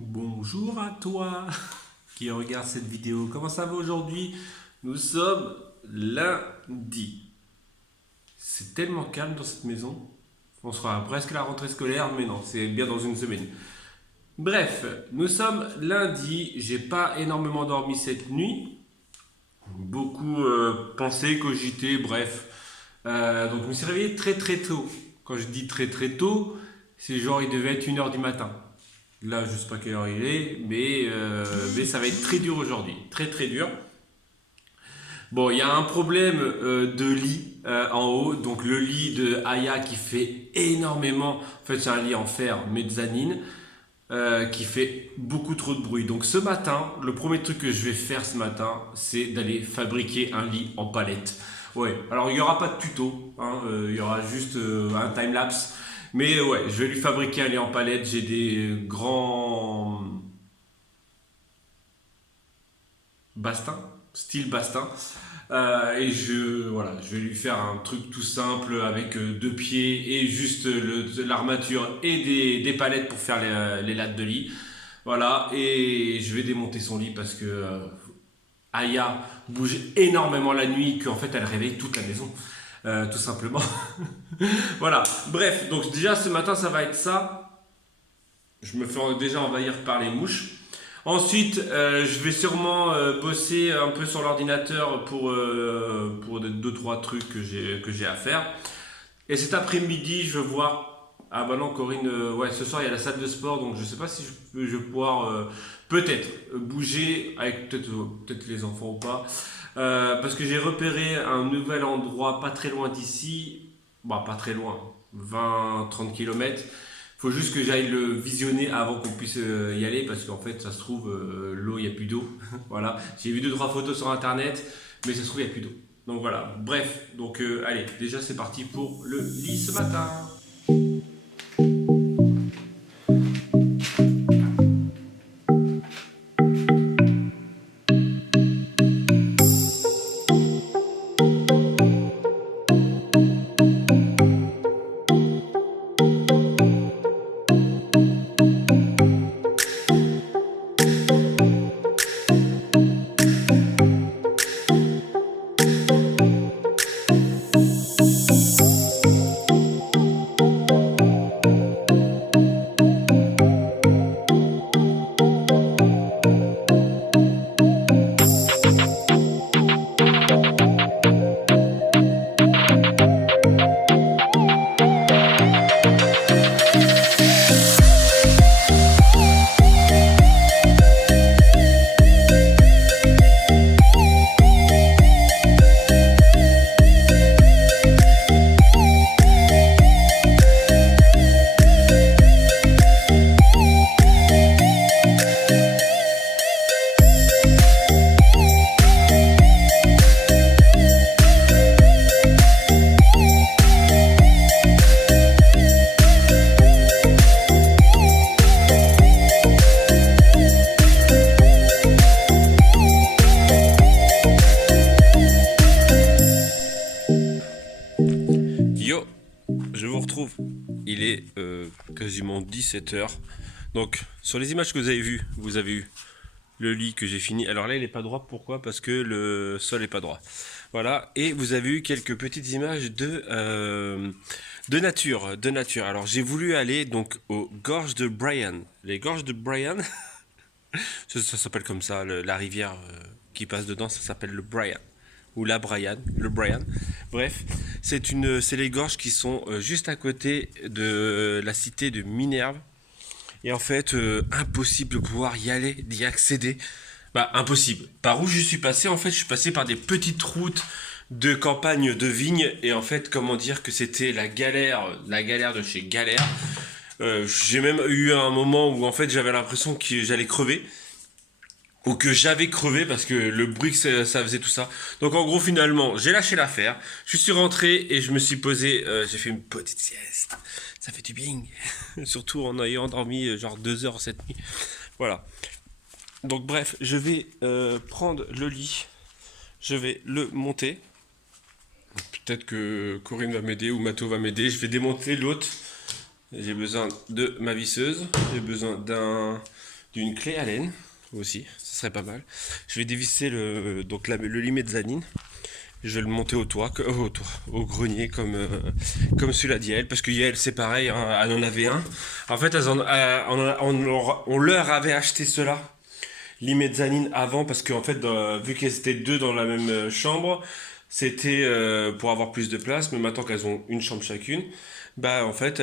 Bonjour à toi qui regarde cette vidéo. Comment ça va aujourd'hui? Nous sommes lundi. C'est tellement calme dans cette maison. On sera presque à la rentrée scolaire, mais non, c'est bien dans une semaine. Bref, nous sommes lundi. J'ai pas énormément dormi cette nuit. Beaucoup pensé, cogité, bref. Donc je me suis réveillé très très tôt. Quand je dis très très tôt, c'est genre il devait être 1 heure du matin. Là, je sais pas quelle heure il est, mais ça va être très dur aujourd'hui. Très très dur. Bon, il y a un problème de lit en haut. Donc le lit de Aya qui fait énormément. En fait, c'est un lit en fer mezzanine qui fait beaucoup trop de bruit. Donc ce matin, le premier truc que je vais faire ce matin, c'est d'aller fabriquer un lit en palette. Ouais, alors il n'y aura pas de tuto, hein, il y aura juste un time-lapse. Mais ouais, je vais lui fabriquer un lit en palette. J'ai des grands bastins, style bastin. Voilà, je vais lui faire un truc tout simple avec deux pieds et juste l'armature et des palettes pour faire les lattes de lit. Voilà, et je vais démonter son lit parce que Aya bouge énormément la nuit, qu'en fait elle réveille toute la maison, tout simplement. Voilà, bref, donc déjà ce matin ça va être ça. Je me fais déjà envahir par les mouches. Ensuite, je vais sûrement bosser un peu sur l'ordinateur pour deux trois trucs que j'ai à faire. Et cet après-midi, je vais voir. Ah bah non, Corinne, ouais, ce soir il y a la salle de sport, donc je sais pas si je vais pouvoir peut-être bouger avec peut-être les enfants ou pas. Parce que j'ai repéré un nouvel endroit pas très loin d'ici. Bah, pas très loin, 20-30 km. Faut juste que j'aille le visionner avant qu'on puisse y aller parce qu'en fait, ça se trouve, l'eau, il n'y a plus d'eau. Voilà. J'ai vu deux, trois photos sur internet, mais ça se trouve, il n'y a plus d'eau. Donc voilà. Bref, donc allez, déjà c'est parti pour le lit ce matin. Yo, je vous retrouve. Il est quasiment 17 h. Donc, sur les images que vous avez eu le lit que j'ai fini. Alors là, il n'est pas droit. Pourquoi? Parce que le sol n'est pas droit. Voilà. Et vous avez eu quelques petites images de nature. De nature. Alors, j'ai voulu aller donc aux gorges de Brian. Les gorges de Brian, ça s'appelle comme ça. La rivière qui passe dedans, ça s'appelle le Brian. Ou la Brian, le Brian. Bref, c'est les gorges qui sont juste à côté de la cité de Minerve. Et en fait, impossible de pouvoir y aller, d'y accéder. Bah, impossible. Par où je suis passé, en fait, je suis passé par des petites routes de campagne de vignes. Et en fait, comment dire que c'était la galère de chez galère. J'ai même eu un moment où en fait j'avais l'impression que j'allais crever ou que j'avais crevé parce que le bruit que ça faisait tout ça. Donc en gros finalement j'ai lâché l'affaire, je suis rentré et je me suis posé, j'ai fait une petite sieste. Ça fait du bien, surtout en ayant dormi genre 2 heures cette nuit. Voilà. Donc bref, je vais prendre le lit, je vais le monter. Peut-être que Corinne va m'aider ou Matho va m'aider. Je vais démonter l'autre. J'ai besoin de ma visseuse, j'ai besoin d'une clé Allen aussi, ce serait pas mal. Je vais dévisser le lit mezzanine. Je vais le monter au toit, au grenier comme celui-là d'Yael, parce que Yael c'est pareil, hein, elle en avait un. En fait, on leur avait acheté cela, lit mezzanine avant, parce qu'en fait, vu qu'elles étaient deux dans la même chambre, c'était pour avoir plus de place, mais maintenant qu'elles ont une chambre chacune, bah en fait,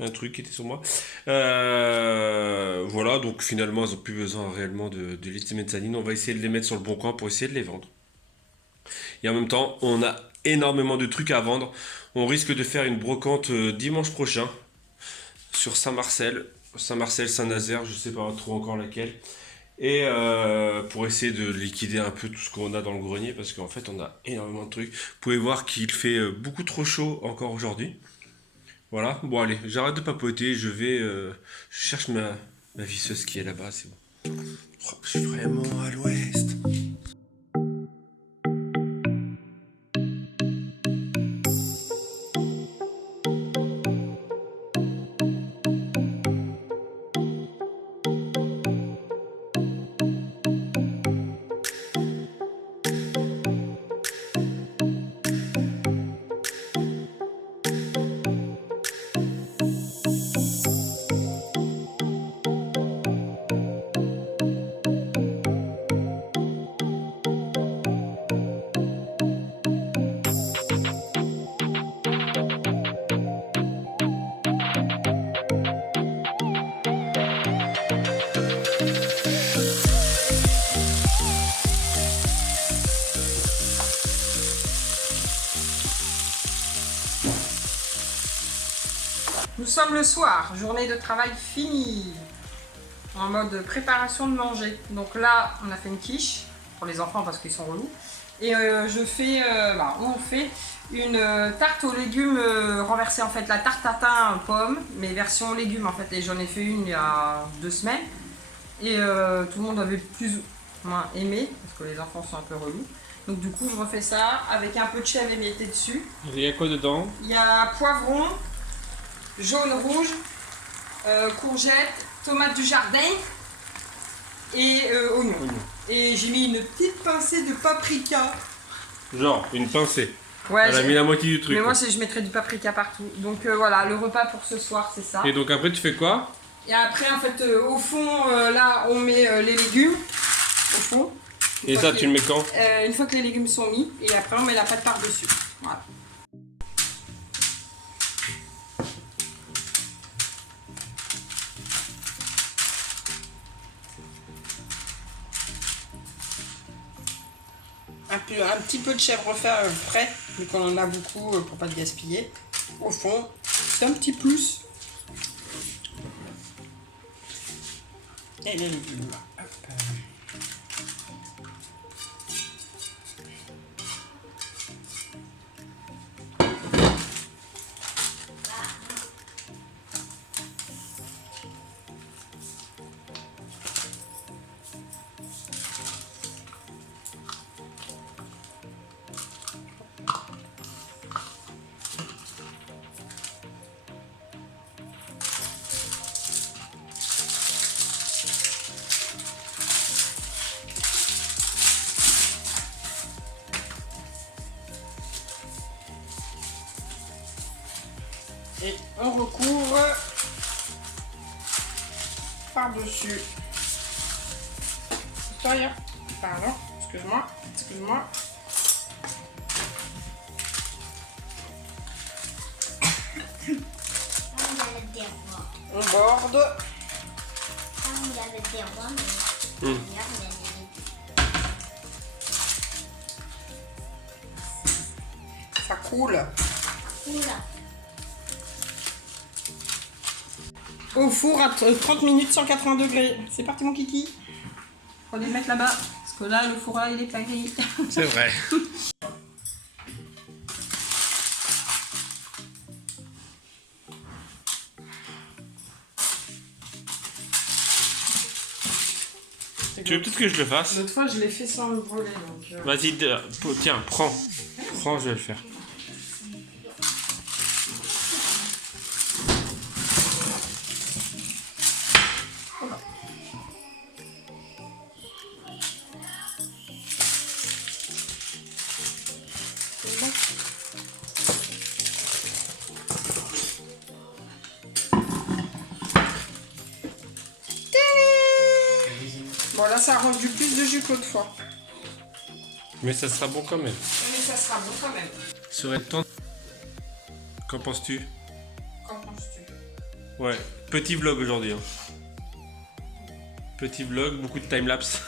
un truc qui était sur moi. Voilà, donc finalement, elles n'ont plus besoin réellement de lits mezzanine. On va essayer de les mettre sur le bon coin pour essayer de les vendre. Et en même temps, on a énormément de trucs à vendre. On risque de faire une brocante dimanche prochain sur Saint-Marcel. Saint-Marcel, Saint-Nazaire, je sais pas trop encore laquelle. Et pour essayer de liquider un peu tout ce qu'on a dans le grenier, parce qu'en fait, on a énormément de trucs. Vous pouvez voir qu'il fait beaucoup trop chaud encore aujourd'hui. Voilà, bon allez, j'arrête de papoter, je cherche ma visseuse qui est là-bas, c'est bon. Oh, je suis vraiment à l'ouest. Nous sommes le soir, journée de travail finie, en mode préparation de manger. Donc là, on a fait une quiche pour les enfants parce qu'ils sont relous. Et on fait une tarte aux légumes renversée, en fait, la tarte tatin pomme, mais version légumes en fait. Et j'en ai fait une il y a 2 semaines. Et tout le monde avait plus ou moins aimé, parce que les enfants sont un peu relous. Donc du coup, je refais ça avec un peu de chèvre émietté dessus. Il y a quoi dedans? Il y a poivron, jaune, rouge, courgettes, tomates du jardin et oignons. Et j'ai mis une petite pincée de paprika. Genre, une pincée. Ouais, elle a mis la moitié du truc. Mais moi, je mettrais du paprika partout. Donc voilà, le repas pour ce soir, c'est ça. Et donc après, tu fais quoi? Et après, en fait, au fond, là, on met les légumes. Au fond. Et ça, tu le mets quand? Une fois que les légumes sont mis. Et après, on met la pâte par-dessus. Voilà. Un petit peu de chèvre frais, vu qu'on en a beaucoup pour pas le gaspiller. Au fond, c'est un petit plus. Et les légumes. Hop. Et on recouvre par-dessus. Pardon, excuse-moi. On borde. Ça coule. Au four à 30 minutes, 180 degrés. C'est parti mon kiki. Faut les mettre là-bas. Parce que là, le four là, il est plein gris. C'est vrai. Tu veux peut-être que je le fasse? L'autre fois, je l'ai fait sans le brûler. Vas-y, tiens, prends. Prends, je vais le faire. là ça a rendu plus de jus que l'autre fois. Mais ça sera bon quand même. Mais ça sera bon quand même. Serait le temps. Qu'en penses-tu? Qu'en penses-tu? Ouais, petit vlog aujourd'hui. Hein. Petit vlog, beaucoup de timelapse.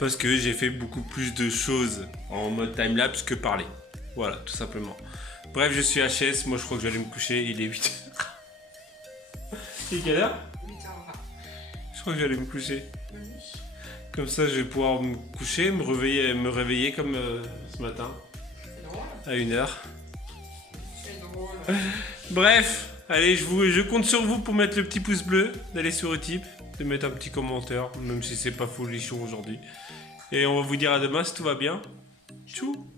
Parce que j'ai fait beaucoup plus de choses en mode timelapse que parler. Voilà, tout simplement. Bref, je suis HS. Moi, je crois que j'allais me coucher. Il est 8h. Il est quelle heure? 8h20. Je crois que j'allais me coucher. Comme ça, je vais pouvoir me coucher, me réveiller comme ce matin. C'est drôle. À 1h. C'est drôle. Bref, allez, je compte sur vous pour mettre le petit pouce bleu, d'aller sur Utip, de mettre un petit commentaire, même si c'est pas folichon aujourd'hui. Et on va vous dire à demain si tout va bien. Tchou!